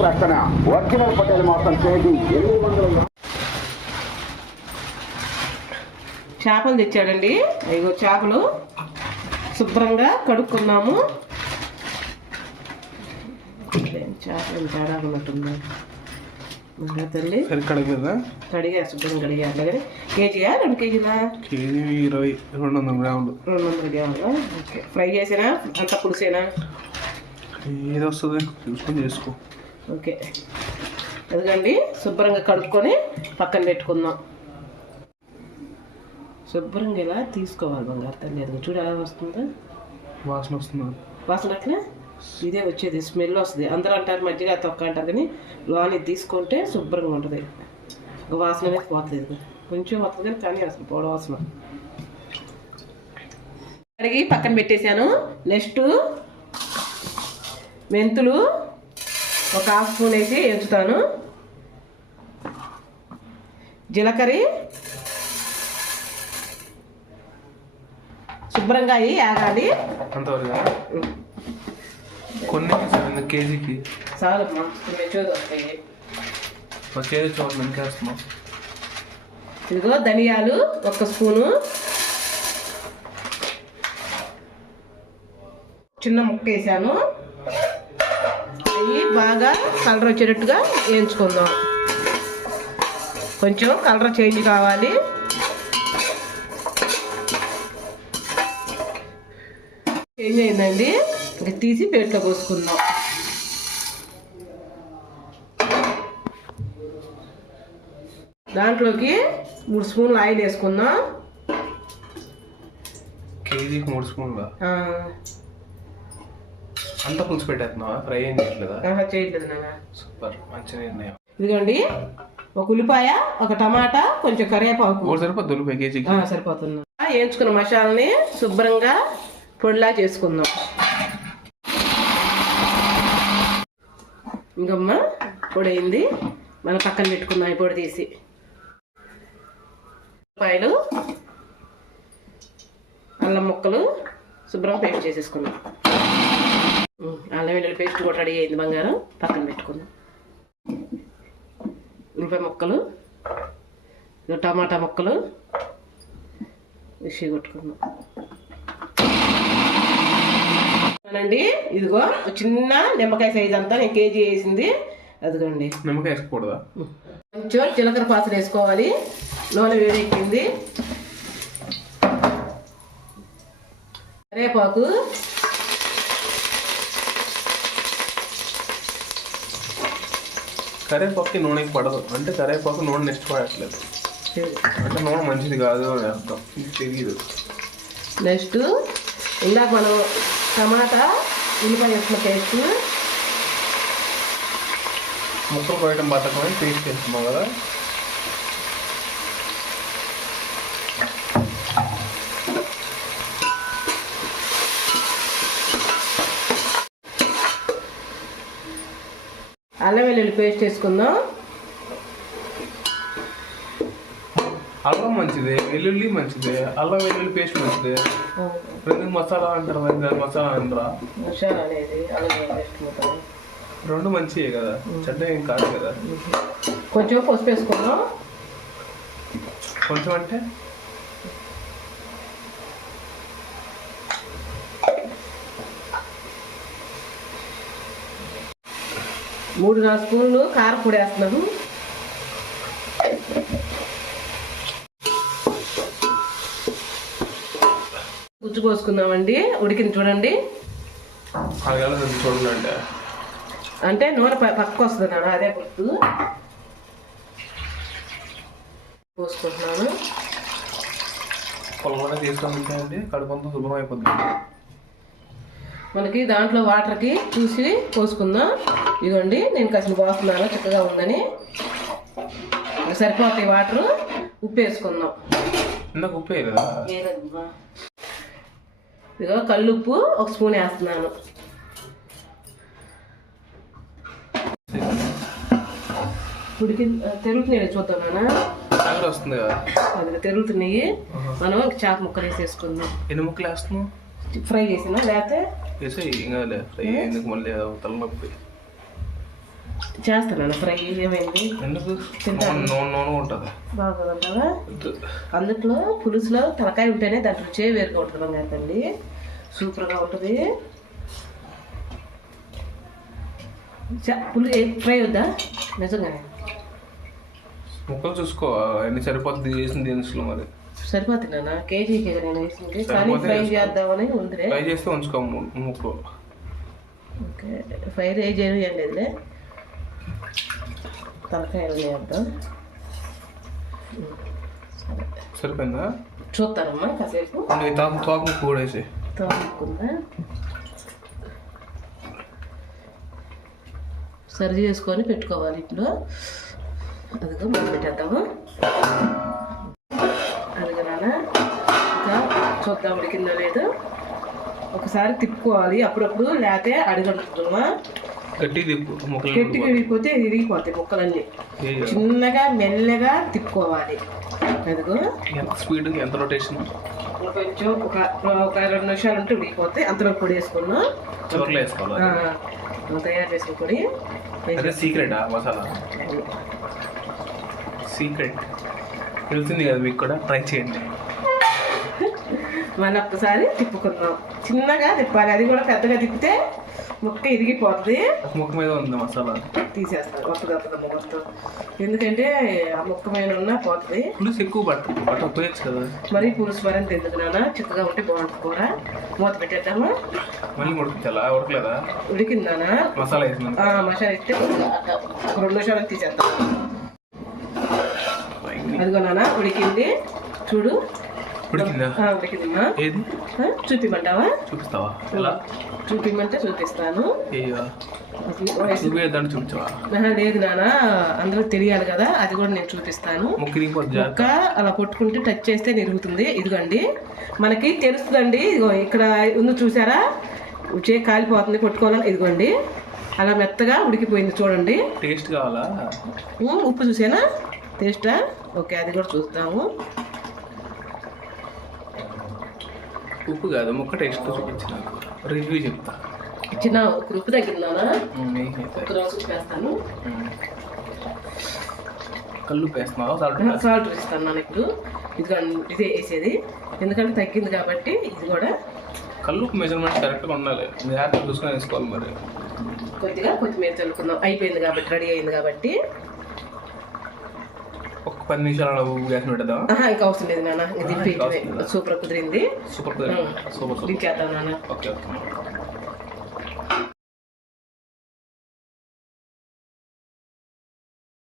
ప్రకటన ఒరిజినల్ పటేల్ మాత్రం కేజీ 800. చేపలు తెచ్చాడండి. ఇగో చేపలు శుభ్రంగా కడుక్కున్నాము. చేపలు తేడా ఉన్నట్టుంది తల్లి. కడిగా శుభ్రంగా కడిగా. అట్లాగే కేజీయా 2 కేజీలా? కేజీ 200 గ్రాములు. 200 గ్రాములు. ఓకే. ఫ్రై చేసేనా అంత పులుసేనా? ఏది వస్తుంది చూసుకొని చేసుకో. ఓకే. అదిగండి శుభ్రంగా కడుక్కొని పక్కన పెట్టుకుందాం. శుభ్రంగా ఇలా తీసుకోవాలి బంగారు తల్లి. అది చూడు ఎలా వస్తుందో. వాసన వస్తుంది. వాసన అట్లా ఇదే వచ్చేది, స్మెల్ వస్తుంది. అందరూ అంటారు మజ్జిగ తొక్క అంటారు, కానీ లోని తీసుకుంటే శుభ్రంగా ఉంటుంది. వాసన అనేది పోతుంది. కొంచెం వస్తుంది కానీ అసలు పోడ వాసన. కడిగి పక్కన పెట్టేశాను. నెక్స్ట్ మెంతులు ఒక 1/2 స్పూన్ వేసి ఎంచుతాను. జీలకర్ర శుభ్రంగా ఆగాలి. కొన్ని కేజీకి చాలు. ఇదిగో ధనియాలు 1 స్పూను, చిన్న ముక్క వేసాను. అవి బాగా కలర్ వచ్చేటట్టుగా వేయించుకుందాం. కొంచెం కలర్ చేంజ్ కావాలి. చేంజ్ అయిందండి. ఇంకా తీసి ప్లేట్లో పోసుకుందాం. దాంట్లోకి 3 స్పూన్లు ఆయిల్ వేసుకుందాం. కేజీకి 3 స్పూన్లు. అంతా పులుసు పెట్టేస్తున్నావా? ఫ్రై ఏం చేయట్లేదా? చేయట్లేదు నాన్న. సూపర్, మంచి నిర్ణయం. ఇదిగోండి 1 ఉల్లిపాయ, 1 టమాటా, కొంచెం కరివేపాకు. సరిపోతుంది. ఉల్లిపాయ కేజీకి సరిపోతుంది. వేయించుకున్న మసాలాని శుభ్రంగా పొడిలా చేసుకుందాం. ఇంకమ్మ పొడి అయింది. మనం పక్కన పెట్టుకుందాం. ఈ పొడి తీసి ఉల్లిపాయలు, అల్లం ముక్కలు శుభ్రంగా పేస్ట్ చేసేసుకుందాం. అల్లం వెల్లుల్లి పేస్ట్ కూడా రెడీ అయింది బంగారం. పక్కన పెట్టుకుందాం. ఉల్లిపాయ ముక్కలు, టమాటా ముక్కలు వేసి కొట్టుకుందాం. అండి ఇదిగో చిన్న నిమ్మకాయ సైజ్ అంతా నేను కేజీ వేసింది. అదిగోండి. నిమ్మకాయ వేసుకోకూడదా? కొంచెం జీలకర్ర పాసన వేసుకోవాలి. నూనె వేడెక్కింది. కరివేపాకు, కరివేపాకు నూనెకి పడదు. అంటే కరివేపాకు నూనె ఇష్టపడట్లేదు. అంటే నూనె మంచిది కాదు అని అర్థం. ఇది తెలియదు. నెక్స్ట్ ఇందాక మనం టమాటా ఉల్లిపాయ వేసుకున్న పేస్ట్, ముక్కలు కోయటం బతకమని పేస్ట్ వేస్తున్నాం కదా. అల్లం వెల్లుల్లి పేస్ట్ వేసుకుందాం. అల్లం మంచిదే, వెల్లుల్లి మంచిదే, అల్లం వెల్లుల్లి పేస్ట్ మంచిదే. రెండు మసాలా అంటారు, మసాలా అంటారా? మసాలా అనేది అల్లం పేస్ట్ మొత్తం 2 మంచివే కదా, చెడ్డ ఏం కాదు కదా. కొంచెం పసుపు వేసుకుందాం. కొంచెం అంటే 3-4 స్పూన్లు కారపొడి వేస్తున్నాము. గుజ్జు పోసుకుందామండి. ఉడికింది చూడండి. చూడండి అంటే నూనె పక్కకు వస్తుంది నాన్న, అదే గుర్తు. పోసుకుంటున్నాను. పొలంలో తీసుకుంటే కడుపంతా శుభ్రం అయిపోతుంది. మనకి దాంట్లో వాటర్కి చూసి పోసుకుందాం. ఇదిగోండి నేను కాసిన పోస్తున్నాను చక్కగా ఉందని. సరిపోతాయి వాటరు. ఉప్పు వేసుకుందాం. ఇందాక ఉప్పు వేయలేదా? ఇదిగో కల్లుప్పు 1 స్పూన్ వేస్తున్నాను. ఉడికి తెరుగుతున్నాయి చూద్దాం నాన్న. ఆవిరి వస్తుంది కదా. అది తెరుగుతున్నాయి. మనం చాకు ముక్కలు వేసేసుకుందాం. ఎన్ని ముక్కలు వేస్తున్నావు? ఫ్రై చేసినా లేకపోతే వేసే ఇంకా లేదు ఫ్రై ఎందుకు మళ్ళీ తలనొప్పి చేస్తాను ఫ్రై. ఏమైంది ఎందుకు నూనె ఉంటుంది బాగుంటుందా? అందుట్లో పులుసులో తలకాయ ఉంటేనే దాంట్లో రుచే వేరుగా ఉంటుంది కదండి. సూపర్గా ఉంటుంది. ఫ్రై వద్దా నిజంగానే? ముక్కలు చూసుకో అన్ని సరిపోతుంది వేసిన దినుసులు మరి. సరిపోతుంది నాన్న కేజీకి నేను వేసింది కానీ ఫ్రై చేద్దామని ఉంది. ఫ్రై చేస్తే ఉంచుకో ముక్కలు. ఓకే ఫ్రై చేయలేదులే. తలకాయలు వేద్దాం. సరిపోయిందా? చూస్తానమ్మా కాసేపు. తోక ముక్క కూడా వేసి తోముకుందా సరి చేసుకొని పెట్టుకోవాలి. ఇప్పుడు అదిగో మనం పెట్టేద్దాము. అదిగో నాన్న ఇంకా చూద్దాం ఉడికిందో లేదు. ఒకసారి తిప్పుకోవాలి అప్పుడప్పుడు, లేకపోతే అడగడుతుందమ్మా. గట్టిగా విడిగిపోతే విరిగిపోతాయి ముక్కలన్నీ. చిన్నగా మెల్లగా తిప్పుకోవాలి. అదిగో ఎంత స్పీడ్ ఎంత రొటేషన్. కొంచెం ఒక 2 నిమిషాలు ఉంటే ఉడికిపోతే అంతలో పొడి వేసుకున్నాం. చివర్లో వేసుకోవాలి. తయారు చేసిన పొడి. సీక్రెట్ మసాలా సీక్రెట్ తెలుస్తుంది కదా మీకు కూడా. ట్రై చేయండి. మళ్ళీ ఒక్కసారి తిప్పుకుందాం. చిన్నగా తిప్పాలి. అది కూడా పెద్దగా తిప్పితే ముక్క ఇరిగిపోతుంది. ఒక ముక్క మీద ఉంది మసాలా తీసేస్తాను. వస్తుంది మొత్తం. ఎందుకంటే ఆ ముక్క మీద ఉన్న పోతుంది. పులుసు ఎక్కువ పట్టకపోయచ్చు కదా. మరీ పులుసు మరింత ఎందుకు నాన్న, చిక్కగా ఉంటే బాగుంటుంది కూర. మూత పెట్టేద్దామా? మళ్ళీ ఉడికించాలా? ఉడకలేదా? ఉడికిందానా? మసాలా వేసింది. మసాలా ఇస్తే 2 నిమిషాలు తీసేద్దాం. అదిగో నాన్న ఉడికింది చూడు. ఉడికిందా? ఉడికిందమ్మా. ఏది చూపిమంటావా? చూపిస్తావా? ఎలా చూపిమంటే చూపిస్తాను. చూపించవా? లేదు నాన్న, అందరూ తెలియాలి కదా, అది కూడా నేను చూపిస్తాను. ముక్క అలా కొట్టుకుంటే టచ్ చేస్తే నిరుగుతుంది. ఇదిగోండి మనకి తెలుస్తుందండి. ఇదిగో ఇక్కడ ఉంది చూసారా, చేయి కాలిపోతుంది కొట్టుకోవాలని. ఇదిగోండి అలా మెత్తగా ఉడికిపోయింది చూడండి. టేస్ట్ కావాలా? ఉప్పు చూసానా? టేస్టా? ఓకే అది కూడా చూస్తాము. ఉప్పు కాదు ముక్క టేస్ట్ చూపించిన రివ్యూ చెప్తా. చిన్న ఉప్పు తగ్గిందానా? వేస్తాను. కళ్ళు వేస్తున్నావా? సాల్ట్ వేస్తాను నాన్న. ఇప్పుడు ఇదే వేసేది ఎందుకంటే తగ్గింది కాబట్టి. ఇది కూడా కళ్ళు మెజర్మెంట్ కరెక్ట్గా ఉండాలి. జాగ్రత్తగా చూసుకొని వేసుకోవాలి. మరి కొద్దిగా కొత్తిమీర చల్లుకుందాం. అయిపోయింది కాబట్టి, రెడీ అయింది కాబట్టి. ఒక 10 నిమిషాలు గ్యాస్ పెడదాం. ఇంకా అవసరం లేదు నాన్న. ఇది సూపర్ కుదిరింది. సూపర్ దించేద్దాం నాన్న. Okay okay.